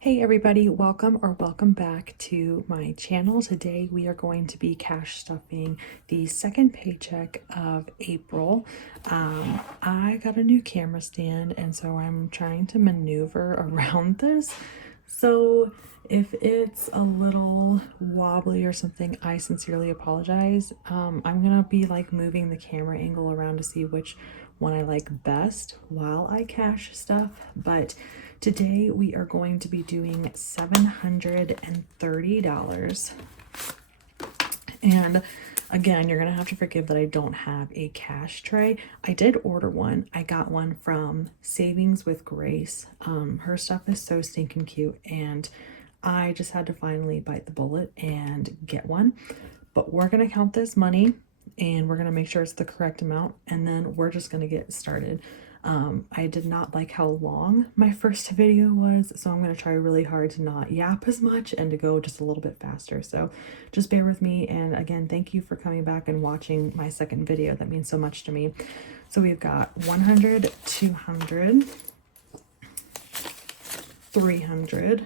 Hey everybody, welcome back to my channel. Today we are going to be cash stuffing the second paycheck of April. I got a new camera stand and so I'm trying to maneuver around this. So if it's a little wobbly or something, I sincerely apologize. I'm gonna be like moving the camera angle around to see which one I like best while I cash stuff, but today we are going to be doing $730. And again, you're gonna have to forgive that I don't have a cash tray. I did order one. I got one from Savings with Grace. Her stuff is so stinking cute and I just had to finally bite the bullet and get one. But we're gonna count this money and we're gonna make sure it's the correct amount and then we're just gonna get started. I did not like how long my first video was, so I'm going to try really hard to not yap as much and to go just a little bit faster. So just bear with me. And again, thank you for coming back and watching my second video. That means so much to me. So we've got 100, 200, 300.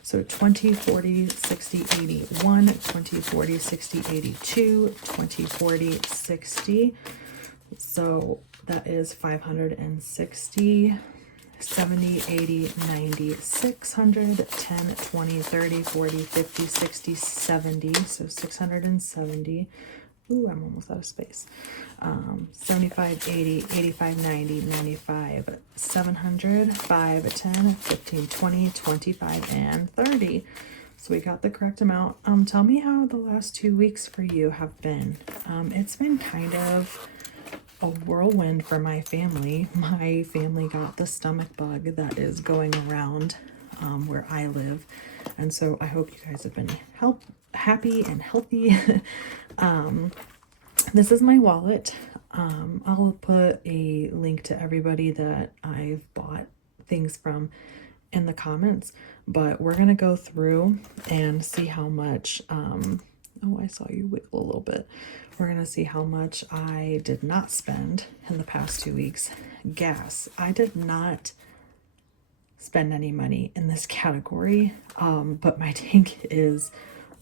So 20, 40, 60, 81, 20, 40, 60, 82, 20, 40, 60. So that is 560, 70, 80, 90, 600, 10, 20, 30, 40, 50, 60, 70. So 670. Ooh, I'm almost out of space. 75, 80, 85, 90, 95, 700, 5, 10, 15, 20, 25, and 30. So we got the correct amount. Tell me how the last 2 weeks for you have been. It's been kind of a whirlwind for my family. My family got the stomach bug that is going around where I live. And so I hope you guys have been happy and healthy. This is my wallet. I'll put a link to everybody that I've bought things from in the comments, but we're gonna go through and see how much oh, I saw you wiggle a little bit. We're gonna see how much I did not spend in the past 2 weeks. Gas. I did not spend any money in this category, but my tank is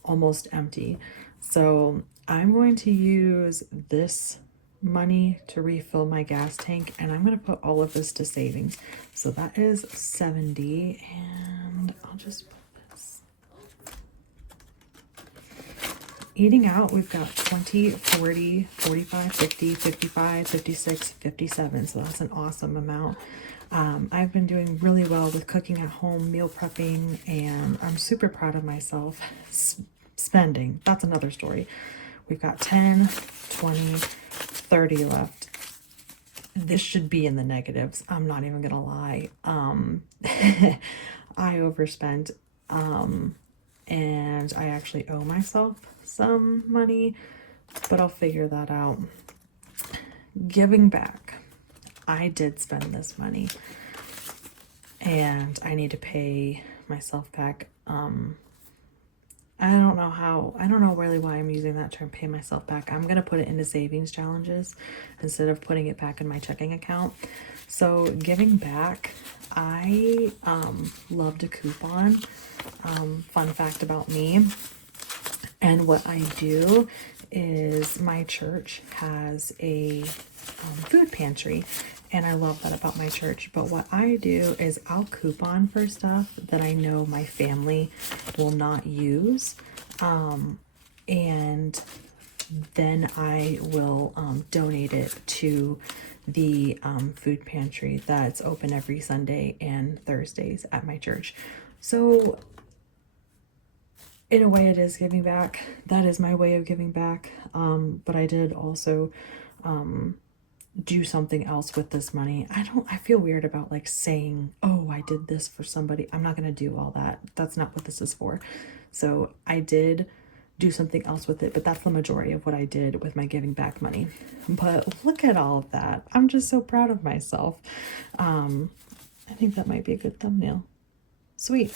almost empty. So I'm going to use this money to refill my gas tank and I'm going to put all of this to savings. So that is 70 and I'll just put this. Eating out, we've got 20, 40, 45, 50, 55, 56, 57. So that's an awesome amount. I've been doing really well with cooking at home, meal prepping, and I'm super proud of myself. Spending, that's another story. We've got 10, 20, 30 left. This should be in the negatives. I'm not even gonna lie. I overspent, and I actually owe myself some money, but I'll figure that out. Giving back. I did spend this money and I need to pay myself back. I don't know really why I'm using that term, pay myself back. I'm going to put it into savings challenges instead of putting it back in my checking account. So giving back, I loved a coupon. Fun fact about me. And what I do is my church has a food pantry and I love that about my church. But what I do is I'll coupon for stuff that I know my family will not use. And then I will donate it to the food pantry that's open every Sunday and Thursdays at my church. So in a way it is giving back. That is my way of giving back. But I did also do something else with this money. I feel weird about like saying, oh, I did this for somebody. I'm not going to do all that. That's not what this is for. So I did do something else with it, but that's the majority of what I did with my giving back money. But look at all of that. I'm just so proud of myself. I think that might be a good thumbnail. Sweet.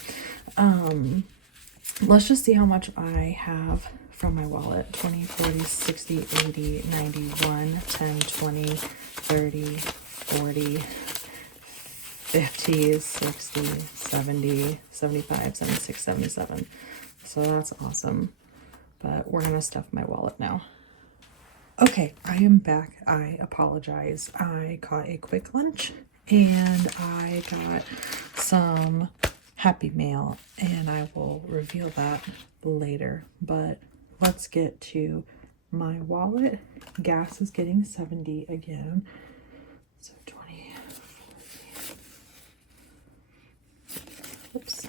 Let's just see how much I have from my wallet. 20, 40, 60, 80, 91, 10, 20, 30, 40, 50, 60, 70, 75, 76, 77. So that's awesome. But we're gonna stuff my wallet now. Okay, I am back. I apologize. I caught a quick lunch and I got some Happy Mail, and I will reveal that later. But let's get to my wallet. Gas is getting 70 again. So 20, 40, oops,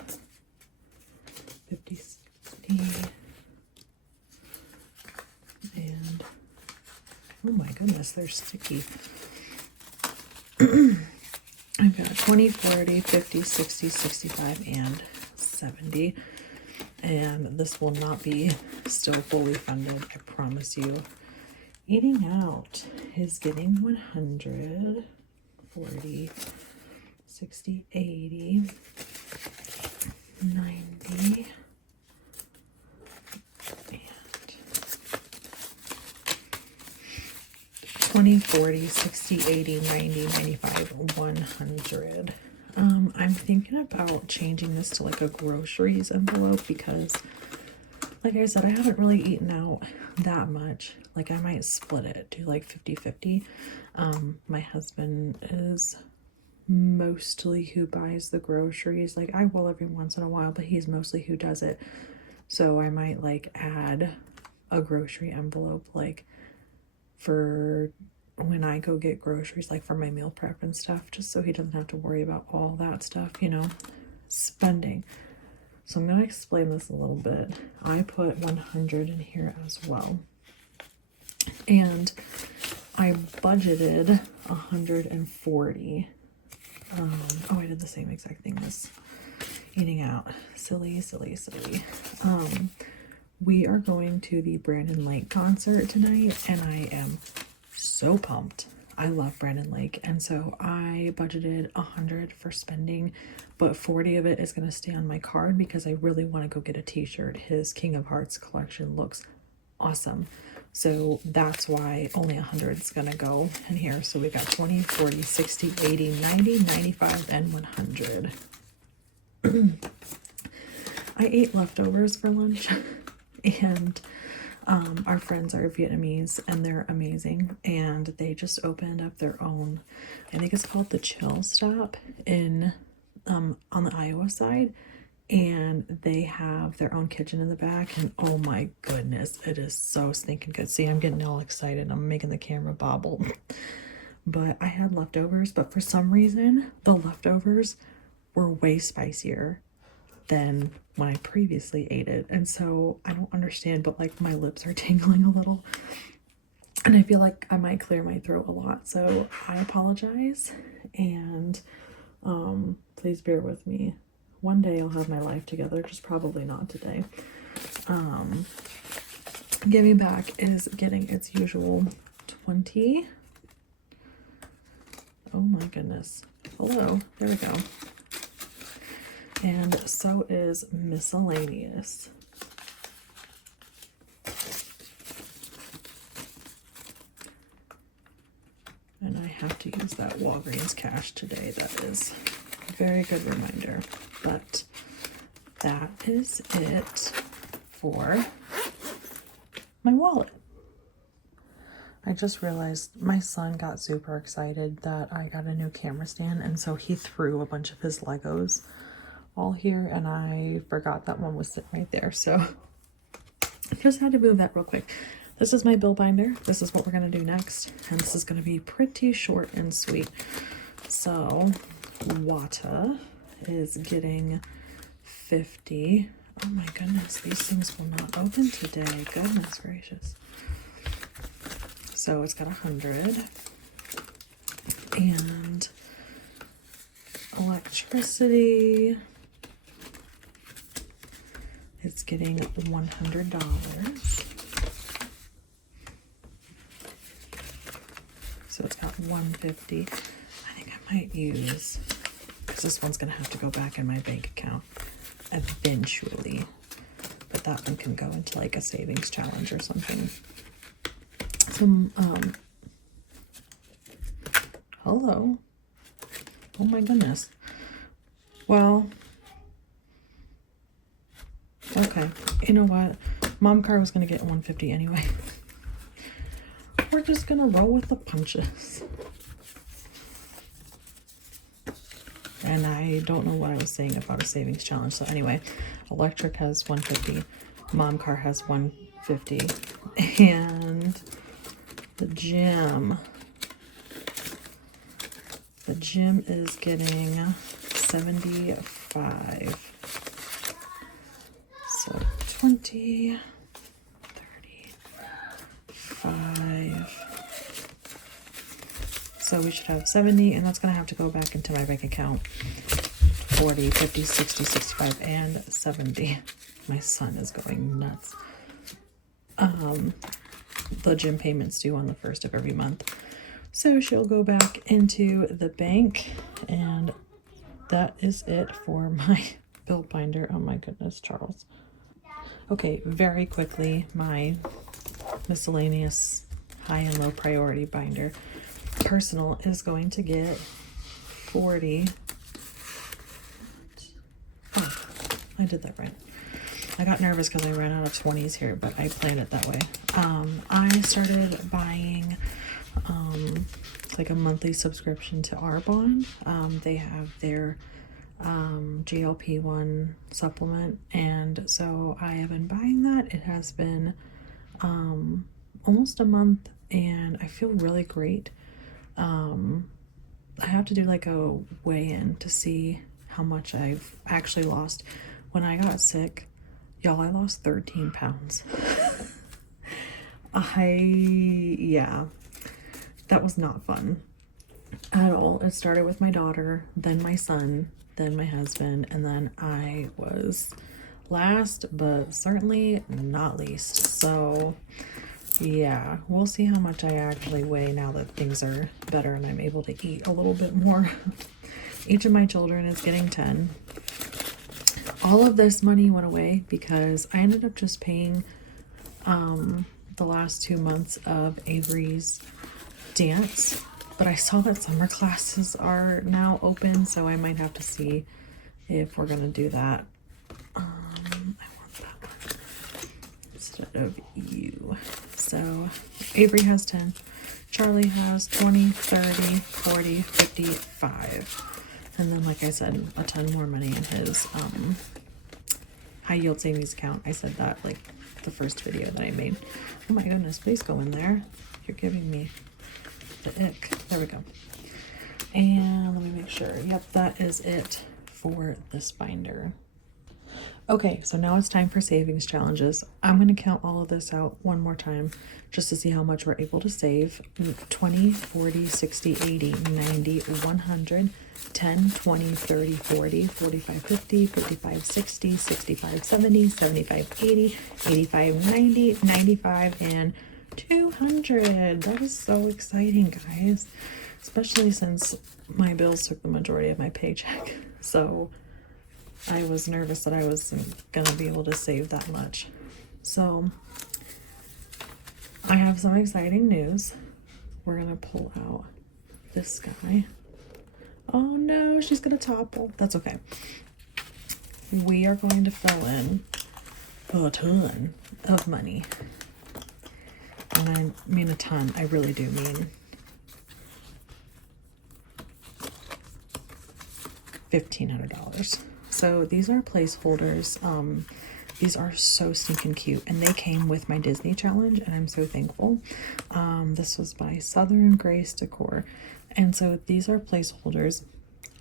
50, 60, and oh my goodness, they're sticky. I've got 20, 40, 50, 60, 65, and 70. And this will not be still fully funded, I promise you. Eating out is getting 100, 40, 60, 80, 90, and 20, 40, 60, 80, 90, 95, 100. I'm thinking about changing this to like a groceries envelope because, like I said, I haven't really eaten out that much. Like I might split it, do like 50-50. My husband is mostly who buys the groceries. Like I will every once in a while, but he's mostly who does it. So I might like add a grocery envelope like for when I go get groceries, like for my meal prep and stuff, just so he doesn't have to worry about all that stuff, you know, spending. So I'm going to explain this a little bit. I put 100 in here as well. And I budgeted 140. Oh, I did the same exact thing as eating out. Silly. We are going to the Brandon Lake concert tonight, and I am so pumped. I love Brandon Lake, and so I budgeted 100 for spending, but 40 of it is going to stay on my card because I really want to go get a t-shirt. His King of Hearts collection looks awesome, so that's why only 100 is going to go in here. So we got 20, 40, 60, 80, 90, 95, and 100. I ate leftovers for lunch, and our friends are Vietnamese and they're amazing, and they just opened up their own, I think it's called the Chill Stop in on the Iowa side, and they have their own kitchen in the back, and oh my goodness, it is so stinking good. See, I'm getting all excited. I'm making the camera bobble. But I had leftovers, but for some reason the leftovers were way spicier than when I previously ate it, and so I don't understand, but like my lips are tingling a little, and I feel like I might clear my throat a lot, so I apologize, and please bear with me. One day I'll have my life together, just probably not today. Give Me Back is getting its usual 20. Oh my goodness. Hello, there we go. And so is Miscellaneous. And I have to use that Walgreens cash today. That is a very good reminder. But that is it for my wallet. I just realized my son got super excited that I got a new camera stand, and so he threw a bunch of his Legos all here, and I forgot that one was sitting right there, so I just had to move that real quick. This is my bill binder. This is what we're going to do next, and this is going to be pretty short and sweet. So Wata is getting 50. Oh my goodness, these things will not open today. Goodness gracious. So it's got 100, and electricity, it's getting $100. So it's got 150. I think I might use, because this one's gonna have to go back in my bank account eventually, but that one can go into like a savings challenge or something. Some hello. Oh my goodness. Well, okay. You know what? Mom car was going to get 150 anyway. We're just going to roll with the punches. And I don't know what I was saying about a savings challenge. So anyway, electric has 150. Mom car has 150. And the gym is getting 75. So 20, 35. So we should have 70, and that's going to have to go back into my bank account. 40, 50, 60, 65, and 70. My son is going nuts. The gym payments due on the 1st of every month. So she'll go back into the bank, and that is it for my bill binder. Oh my goodness, Charles. Okay, very quickly, my miscellaneous high and low priority binder. Personal is going to get 40. Oh, I did that right. I got nervous because I ran out of 20s here, but I planned it that way. I started buying like a monthly subscription to Arbonne. They have their GLP-1 supplement, and so I have been buying that. It has been almost a month, and I feel really great. I have to do like a weigh-in to see how much I've actually lost. When I got sick, y'all, I lost 13 pounds. Yeah, that was not fun at all. It started with my daughter, then my son, then my husband, and then I was last, but certainly not least. So yeah, we'll see how much I actually weigh now that things are better and I'm able to eat a little bit more. Each of my children is getting 10. All of this money went away because I ended up just paying the last 2 months of Avery's dance, but I saw that summer classes are now open, so I might have to see if we're gonna do that. I want that one instead of you. So Avery has 10, Charlie has 20, 30, 40, 55, and then like I said, a ton more money in his high yield savings account. I said that like the first video that I made. Oh my goodness, please go in there. You're giving me the ick. There we go. And let me make sure. Yep, that is it for this binder. Okay, so now it's time for savings challenges. I'm going to count all of this out one more time just to see how much we're able to save. 20, 40, 60, 80, 90, 100, 10, 20, 30, 40, 45, 50, 55, 60, 65, 70, 75, 80, 85, 90, 95, and 200. That is so exciting, guys, especially since my bills took the majority of my paycheck. So I was nervous that I wasn't gonna be able to save that much. So I have some exciting news. We're gonna pull out this guy. Oh no, she's gonna topple. That's okay. We are going to fill in a ton of money. And I mean a ton. I really do mean $1,500. So these are placeholders. These are so stinking cute, and they came with my Disney challenge, and I'm so thankful. This was by Southern Grace Decor, and so these are placeholders.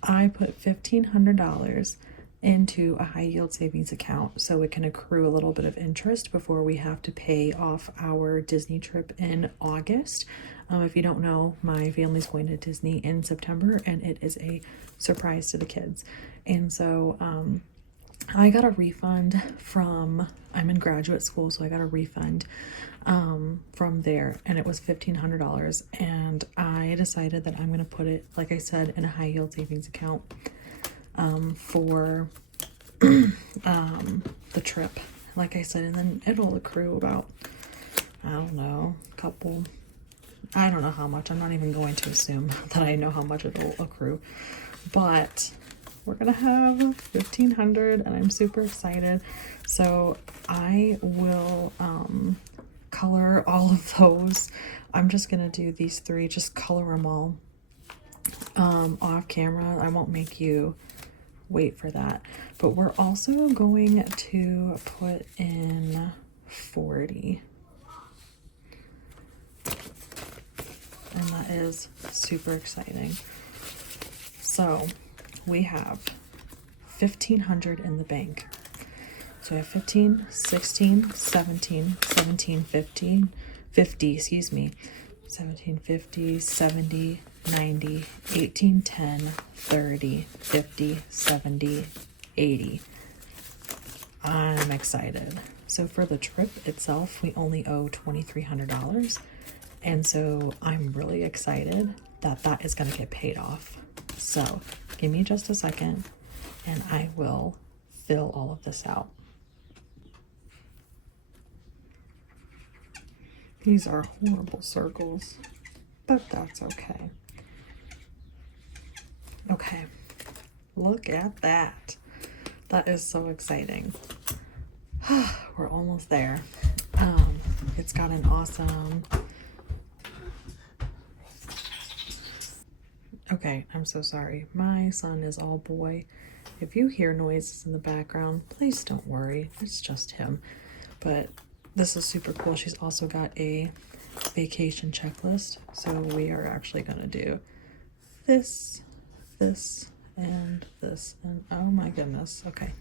I put $1,500 into a high yield savings account so it can accrue a little bit of interest before we have to pay off our Disney trip in August. If you don't know, my family's going to Disney in September, and it is a surprise to the kids. And so I got a refund from, I'm in graduate school, so I got a refund from there, and it was $1,500, and I decided that I'm going to put it, like I said, in a high yield savings account for the trip, like I said, and then it'll accrue about, I don't know, I don't know how much. I'm not even going to assume that I know how much it'll accrue, but we're gonna have 1,500 and I'm super excited. So I will color all of those. I'm just gonna do these 3, just color them all off camera. I won't make you wait for that. But we're also going to put in 40. And that is super exciting. So we have 1,500 in the bank. So I have 15, 16, 17, 17, 15, 50, excuse me, 17, 50, 70, 90, 18, 10, 30, 50, 70, 80. I'm excited. So for the trip itself, we only owe $2,300. And so I'm really excited that that is going to get paid off. So give me just a second and I will fill all of this out. These are horrible circles, but that's okay. Okay, look at that. That is so exciting. We're almost there. It's got an awesome... Okay, I'm so sorry. My son is all boy. If you hear noises in the background, please don't worry. It's just him. But this is super cool. She's also got a vacation checklist. So we are actually going to do this, this, and this. And oh my goodness. Okay.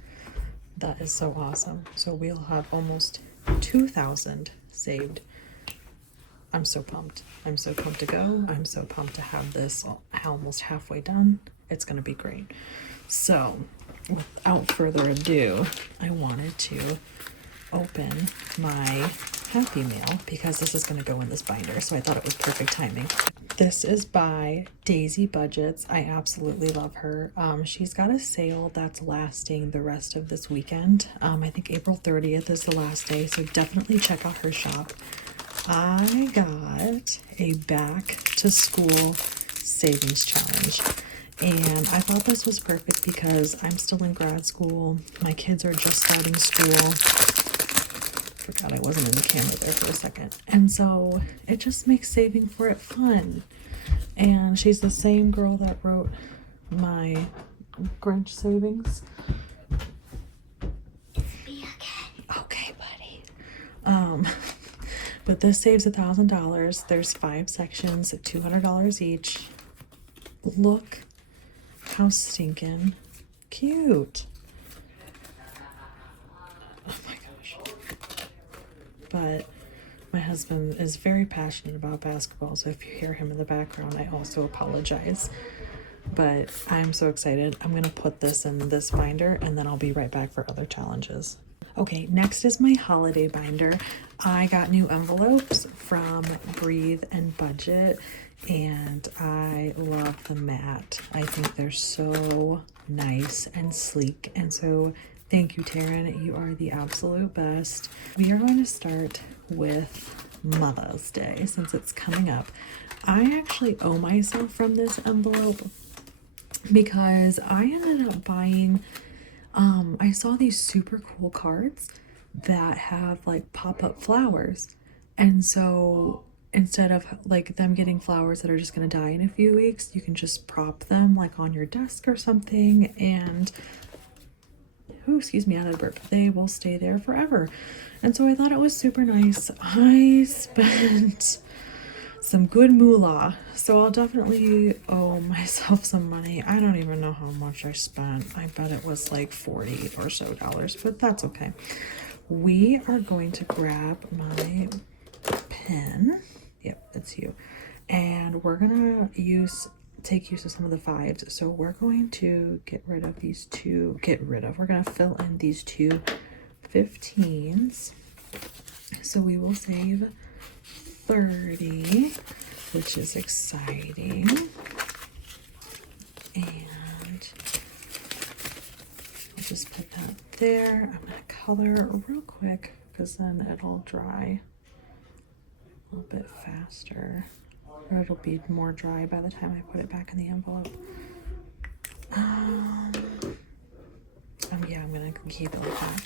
That is so awesome. So we'll have almost 2,000 saved. I'm so pumped. I'm so pumped to go. I'm so pumped to have this almost halfway done. It's going to be great. So without further ado, I wanted to open my Happy Mail because this is going to go in this binder. So I thought it was perfect timing. This is by Daisy Budgets. I absolutely love her. She's got a sale that's lasting the rest of this weekend. I think April 30th is the last day. So definitely check out her shop. I got a back to school savings challenge and I thought this was perfect because I'm still in grad school. My kids are just starting school. Forgot I wasn't in the camera there for a second. And so it just makes saving for it fun. And she's the same girl that wrote my Grinch savings. It's me again. Okay, buddy. But this saves $1,000. There's 5 sections at $200 each. Look how stinking cute. Oh my gosh. But my husband is very passionate about basketball, so if you hear him in the background, I also apologize. But I'm so excited. I'm going to put this in this binder and then I'll be right back for other challenges. Okay, next is my holiday binder. I got new envelopes from Breathe and Budget, and I love the matte. I think they're so nice and sleek, and so thank you, Taryn. You are the absolute best. We are going to start with Mother's Day since it's coming up. I actually owe myself from this envelope because I ended up buying I saw these super cool cards that have like pop-up flowers. And so instead of like them getting flowers that are just going to die in a few weeks, you can just prop them like on your desk or something and excuse me, I had a burp. They will stay there forever. And so I thought it was super nice. I spent some good moolah, so I'll definitely owe myself some money. I don't even know how much I spent. I bet it was like $40 or so, but that's okay. We are going to grab my pen. Yep, it's you. And we're gonna take use of some of the 5s. So we're going to get rid of these 2. We're gonna fill in these 2 15s. So we will save 30, which is exciting. And I'll just put that there. I'm gonna color real quick because then it'll dry a little bit faster, or it'll be more dry by the time I put it back in the envelope. Yeah, I'm gonna keep it like that.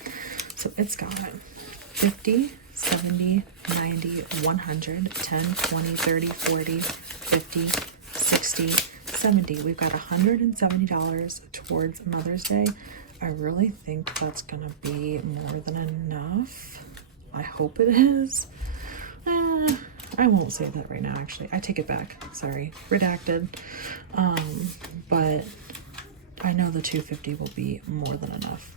So it's got 50, 70, 90, 100, 10, 20, 30, 40, 50, 60, 70. We've got $170 towards Mother's Day. I really think that's gonna be more than enough. I hope it is. I won't say that right now, actually. I take it back. Sorry. Redacted. But I know the 250 will be more than enough.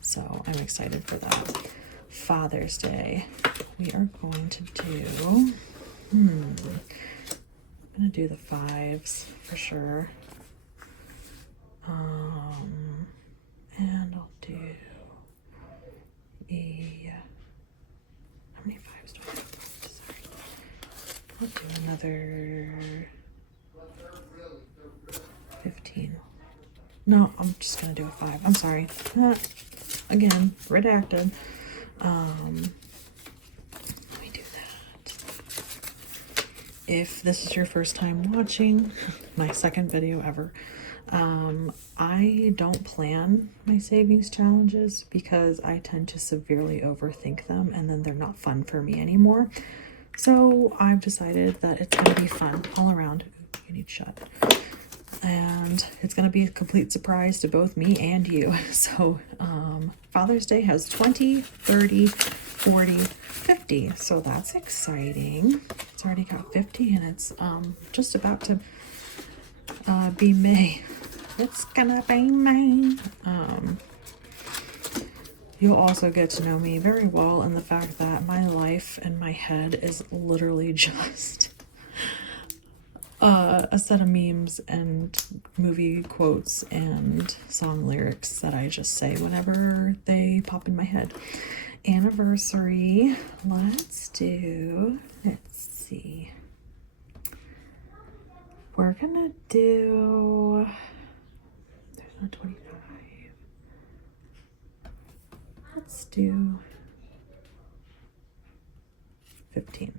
So I'm excited for that. Father's Day. We are going to do... I'm going to do the 5s for sure. And I'll do how many 5s do I have? Sorry. I'll do another 15. No, I'm just gonna do a 5. I'm sorry. Again, redacted. Let me do that. If this is your first time watching, my second video ever, I don't plan my savings challenges because I tend to severely overthink them and then they're not fun for me anymore. So I've decided that it's going to be fun all around. Ooh, you need shut. And it's going to be a complete surprise to both me and you. So Father's Day has 20, 30, 40, 50. So that's exciting. It's already got 50 and it's just about to be May. It's gonna be May. You'll also get to know me very well in the fact that my life in my head is literally just a set of memes and movie quotes and song lyrics that I just say whenever they pop in my head. Anniversary. Let's see. We're gonna do... There's not 25. Let's do 15.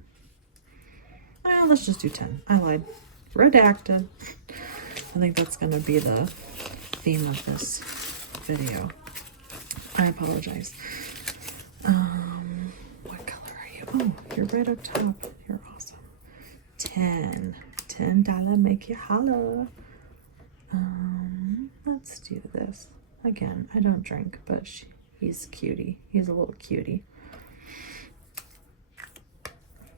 Well, let's just do 10. I lied. Redacted. I think that's going to be the theme of this video. I apologize. What color are you? Oh, you're right up top. You're awesome. 10. $10 make you holla. Let's do this. Again, I don't drink, but he's cutie. He's a little cutie.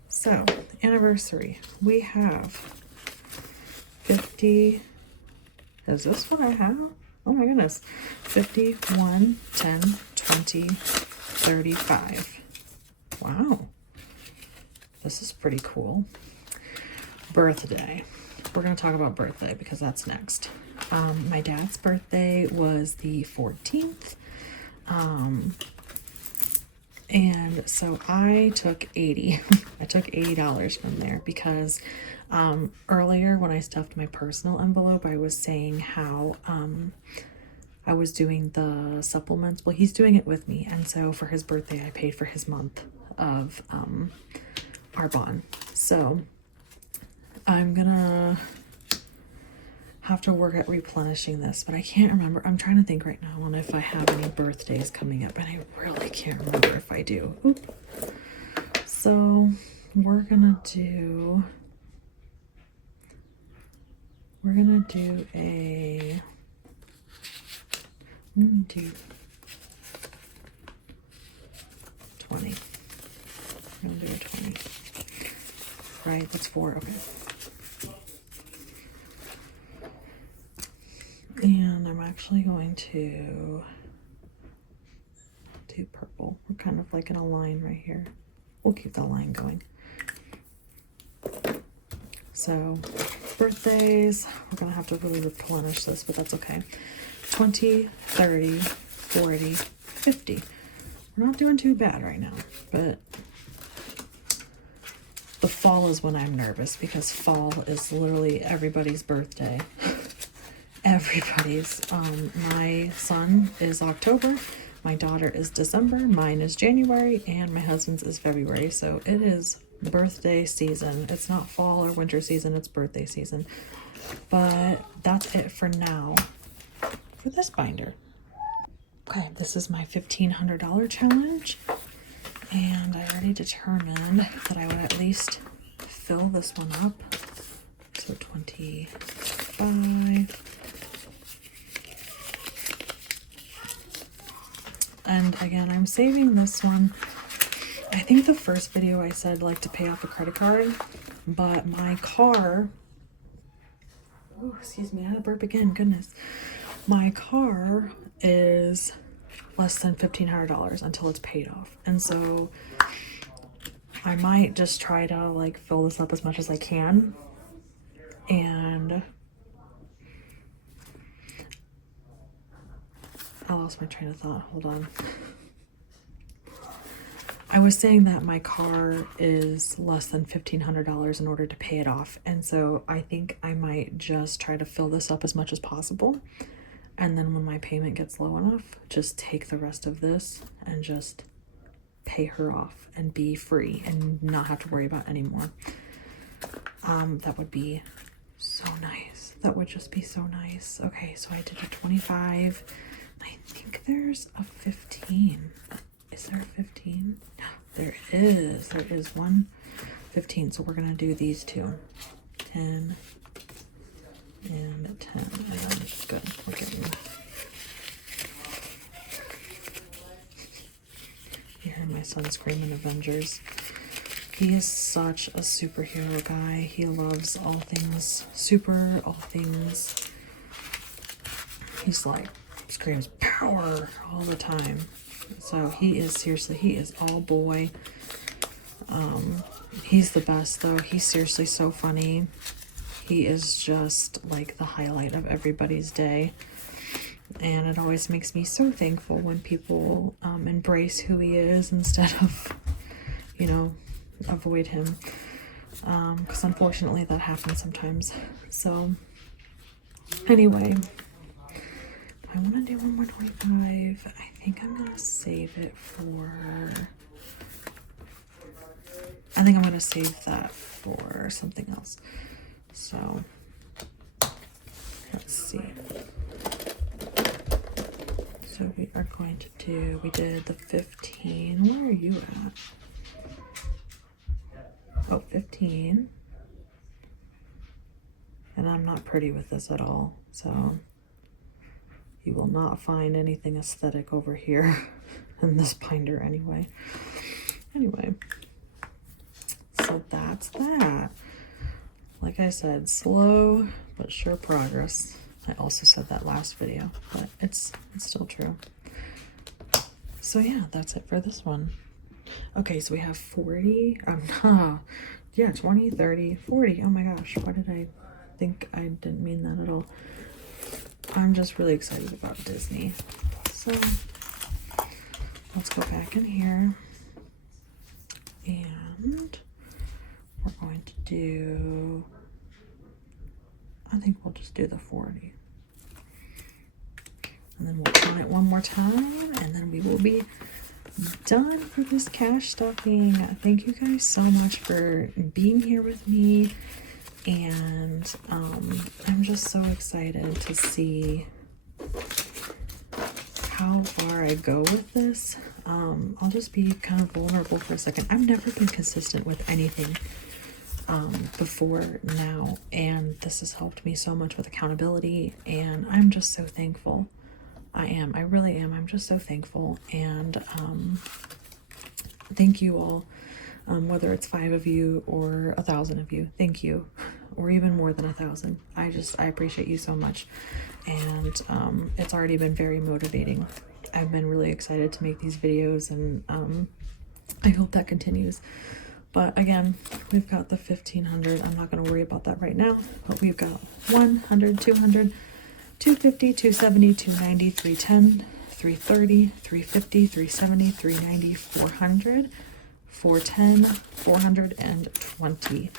So, anniversary. We have 50. Is this what I have? Oh my goodness. 51, 10, 20, 35. Wow. This is pretty cool. Birthday. We're going to talk about birthday because that's next. My dad's birthday was the 14th. And so I took 80. I took $80 from there because earlier when I stuffed my personal envelope, I was saying how I was doing the supplements. Well, he's doing it with me. And so for his birthday, I paid for his month of Arbonne. So I'm gonna have to work at replenishing this, but I can't remember. I'm trying to think right now on if I have any birthdays coming up, and I really can't remember if I do. Oop. So we're gonna do a 20. We're gonna do a 20. Right, that's 4. Okay. And I'm actually going to do purple. We're kind of like in a line right here. We'll keep that line going. So, birthdays, we're going to have to really replenish this, but that's okay. 20, 30, 40, 50. We're not doing too bad right now, but the fall is when I'm nervous because fall is literally everybody's birthday. Everybody's. My son is October, my daughter is December, mine is January, and my husband's is February. So it is birthday season. It's not fall or winter season, it's birthday season. But that's it for now for this binder. Okay, this is my $1,500 challenge, and I already determined that I would at least fill this one up. So 25. And again, I'm saving this one. I think the first video I said like to pay off a credit card, but my car, oh, excuse me, I had a burp again, goodness. My car is less than $1,500 until it's paid off. And so I might just try to like fill this up as much as I can. And I lost my train of thought. Hold on. I was saying that my car is less than $1,500 in order to pay it off. And so I think I might just try to fill this up as much as possible. And then when my payment gets low enough, just take the rest of this and just pay her off and be free and not have to worry about anymore. That would be so nice. That would just be so nice. Okay, so I did a 25. I think there's a 15. Is there a 15? There is. There is one 15. So we're going to do these two. 10 and 10. And then good. We're getting... You heard my son screaming Avengers. He is such a superhero guy. He loves all things super, all things... He's like, screams power all the time. So he is, seriously, he is all boy. He's the best though. He's seriously so funny. He is just like the highlight of everybody's day. And it always makes me so thankful when people embrace who he is instead of, you know, avoid him. Because unfortunately that happens sometimes. So anyway, I want to do one more 25. I think I'm going to save it for... I think I'm going to save that for something else. So, let's see. So we are going to do... We did the 15. Where are you at? Oh, 15. And I'm not pretty with this at all, so... You will not find anything aesthetic over here in this binder anyway. Anyway, so that's that. Like I said, slow but sure progress. I also said that last video, but it's still true. So yeah, that's it for this one. Okay, so we have 40. Yeah, 20, 30, 40. Oh my gosh, why did I think I didn't mean that at all? I'm just really excited about Disney. So let's go back in here and we're going to do, I think we'll just do the 40. And then we'll count it one more time and then we will be done for this cash stuffing. Thank you guys so much for being here with me. And I'm just so excited to see how far I go with this. I'll just be kind of vulnerable for a second. I've never been consistent with anything before now, and this has helped me so much with accountability, and I'm just so thankful. I really am. I'm just so thankful, and thank you all. Whether it's 5 of you or 1,000 of you, thank you, or even more than 1,000. I appreciate you so much, and it's already been very motivating. I've been really excited to make these videos, and I hope that continues. But again, we've got the 1,500. I'm not going to worry about that right now, but we've got 100, 200, 250, 270, 290, 310, 330, 350, 370, 390, 400. 410, 420.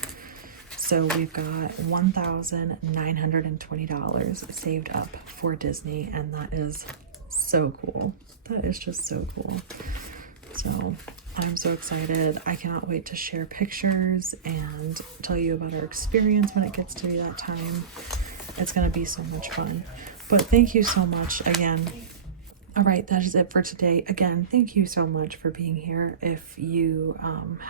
So we've got $1,920 saved up for Disney, and that is so cool. That is just so cool. So I'm so excited. I cannot wait to share pictures and tell you about our experience when it gets to be that time. It's going to be so much fun. But thank you so much again All right, that is it for today. Again, thank you so much for being here. If you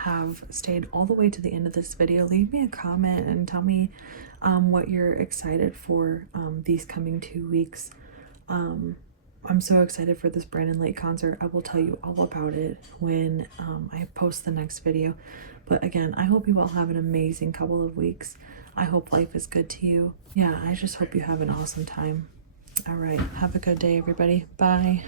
have stayed all the way to the end of this video, leave me a comment and tell me what you're excited for these coming 2 weeks. I'm so excited for this Brandon Lake concert. I will tell you all about it when I post the next video. But again, I hope you all have an amazing couple of weeks. I hope life is good to you. Yeah, I just hope you have an awesome time. All right, have a good day, everybody. Bye.